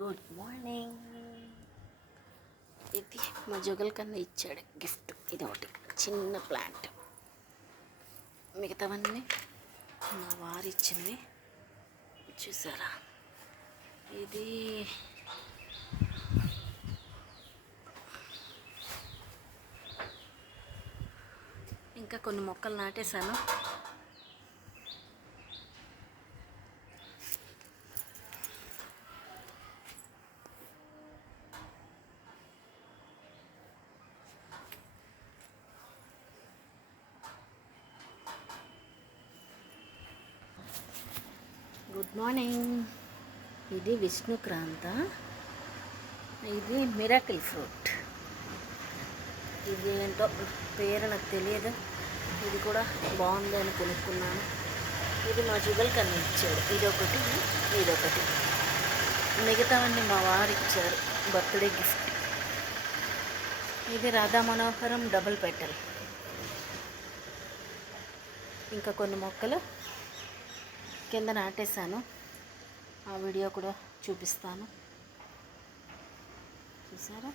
Good morning. ఇది మా juggle కన్నా ఇచ్చాడు గిఫ్ట్. ఇది ఒకటి చిన్న ప్లాంట్, మిగతావన్నీ మా వారు ఇచ్చినవి. చూసారా, ఇది ఇంకా కొన్ని మొక్కలు నాటేశాను. Good morning. ఇది విష్ణుక్రాంత, ఇది మిరాకిల్ ఫ్రూట్. ఇది ఏంటో పేరు నాకు తెలియదు. ఇది కూడా బాగుంది అని కొనుక్కున్నాను. ఇది మా జుగల్ కన్నా ఇచ్చాడు. ఇదొకటి, ఇదొకటి. మిగతావన్నీ మా వారు ఇచ్చారు బర్త్డే గిఫ్ట్. ఇది రాధా మనోహరం డబుల్ పెటల్. ఇంకా కొన్ని మొక్కలు కింద నాటేశాను, ఆ వీడియో కూడా చూపిస్తాను. చూసారా.